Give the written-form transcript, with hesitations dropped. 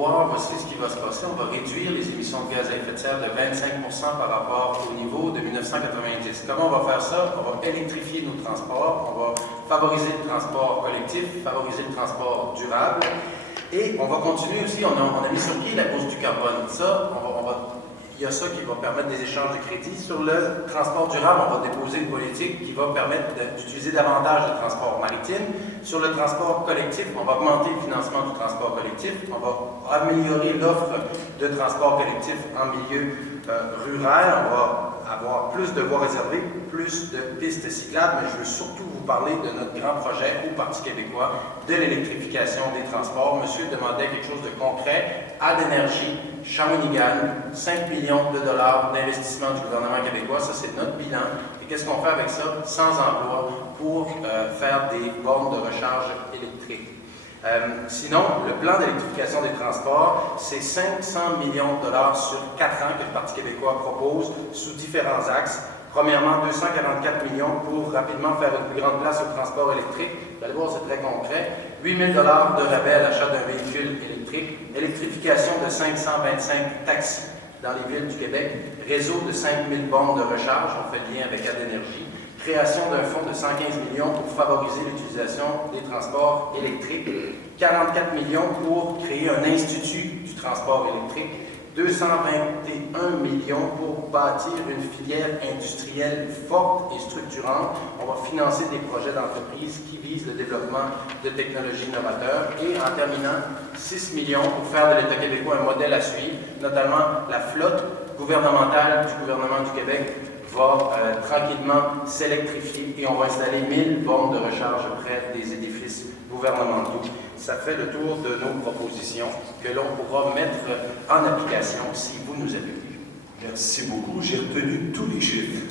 voir, voici ce qui va se passer. On va réduire les émissions de gaz à effet de serre de 25% par rapport au niveau de 1990. Comment on va faire ça? On va électrifier nos transports, on va favoriser le transport collectif, favoriser le transport durable, et on va continuer aussi, on a mis sur pied la bourse du carbone. Ça, il y a ça qui va permettre des échanges de crédits. Sur le transport durable, on va déposer une politique qui va permettre d'utiliser davantage de transport maritime. Sur le transport collectif, on va augmenter le financement du transport collectif. On va améliorer l'offre de transport collectif en milieu rural. On va avoir plus de voies réservées, plus de pistes cyclables, mais je veux surtout vous parler de notre grand projet au Parti québécois de l'électrification des transports. Monsieur demandait quelque chose de concret. AdEnergie, Shawinigan, 5 millions de dollars d'investissement du gouvernement québécois. Ça, c'est notre bilan. Et qu'est-ce qu'on fait avec ça? Sans emploi pour faire des bornes de recharge électriques. Sinon, le plan d'électrification des transports, c'est 500 millions de dollars sur 4 ans que le Parti québécois propose sous différents axes. Premièrement, 244 millions pour rapidement faire une plus grande place au transport électrique. Vous allez voir, c'est très concret. 8 000 $ de rabais à l'achat d'un véhicule électrique. Électrification de 525 taxis dans les villes du Québec. Réseau de 5 000 bornes de recharge. On fait le lien avec AdEnergie. Création d'un fonds de 115 millions pour favoriser l'utilisation des transports électriques. 44 millions pour créer un institut du transport électrique. 221 millions pour bâtir une filière industrielle forte et structurante. On va financer des projets d'entreprise qui visent le développement de technologies novateurs. Et en terminant, 6 millions pour faire de l'État québécois un modèle à suivre, notamment la flotte gouvernementale du gouvernement du Québec va tranquillement s'électrifier et on va installer 1000 bornes de recharge près des édifices gouvernementaux. Ça fait le tour de nos propositions que l'on pourra mettre en application si vous nous appuyez. Merci beaucoup. J'ai retenu tous les chiffres.